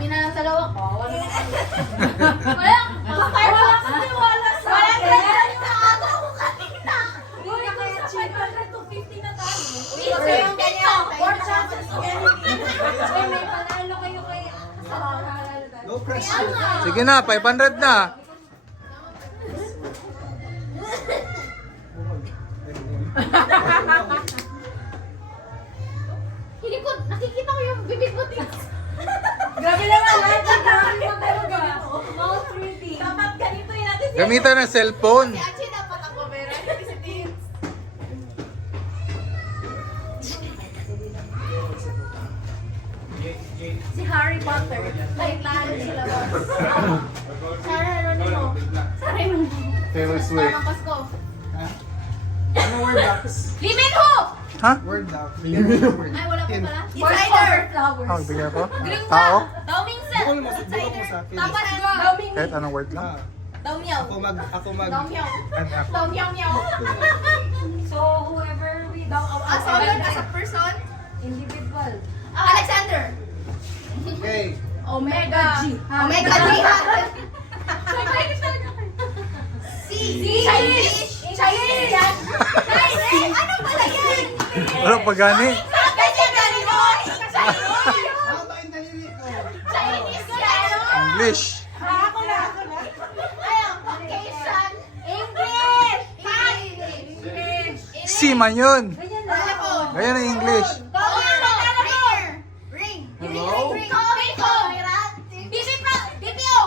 Kami na lang sa lawak. Wala kang tiwala sa akin. Wala yung naaga ko kanina. Uy, kaya 500 to 50 na tayo. Uy, kasi yung ganyan. 4 chances to anything. Uy, may panalo kayo kay No pressure. Sige na, 500 na. Hindi ko, nakikita ko yung bibig mo. Grabe naman, lahat ng gamit mo talaga. Mouth reading. Dapat ganito yun natin. Gamitan ng cellphone. Si Achi dapat ako, pero hindi si Tins. Si Harry Potter. Kahit lalo sila ba? Sarah Ronimo. Sarah Ronimo. Taylor Parang Pasko. Ano word box? Limit ho! Ha? Word box. Bigyan mo ng word. Ay, wala pa Hint. pala. Insider. Insider. Ah, bigyan ko? Green Tao? Daw minsan. Bukol mo sa akin. Tapos Daw ming. Kahit anong word lang. Ah, Daw miyaw. ako mag, Daw miyaw. anak. Daw miyaw miyaw. So, whoever we daw As a word, as a person, individual. Alexander. Okay. Omega G. Omega G. C. Chinese. Chinese. Chinese. Ano pala yan? Walang pagani. Ganyan ganon. Haba yung daliri ko. Chinese ganon. English. Ako na. Ayun, Caucasian. English. English. C man yun. Ganyan na. Telephone. Ganyan ang English. Ring. Hello? Ring. Phone. BPO.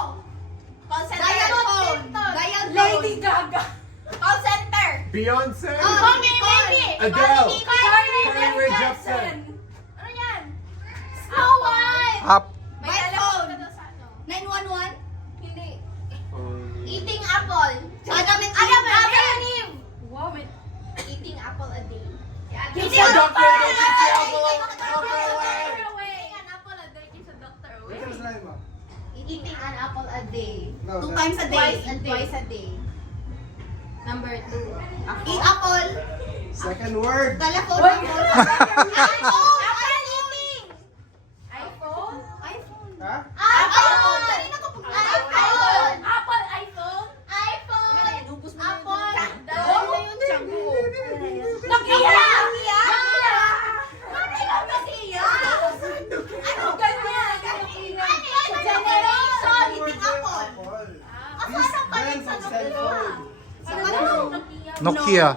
Call center. Dial phone. Dial phone. Lady Gaga. Call center. Beyonce. Call me baby. Adele. Carly Rae Jepsen. Ano yan? Snow White. Up. May phone. 911? Hindi. Eating apple. Adam and Eve. Wow, may... Eating apple a day. Kiss a doctor, don't kiss the apple. Eating an apple a day. Kiss a doctor away. Ikaw sa mo. Eating an apple a day. No, 2 no. times a day. And twice a day. Number 2. Eat apple. Second word. Telephone Wait. apple. iPhone. Apple eating. iPhone? iPhone. Ha? iPhone. Kanina ko po. iPhone. Apple iPhone? iPhone. Apple. Nokia! Nokia. Ano yung Nokia? Ano ganyan? Ano yan? Generation. Eating apple. Apple. Ako, ano pa rin sa Brand of Nokia? cellphone. Sa ano? Nokia.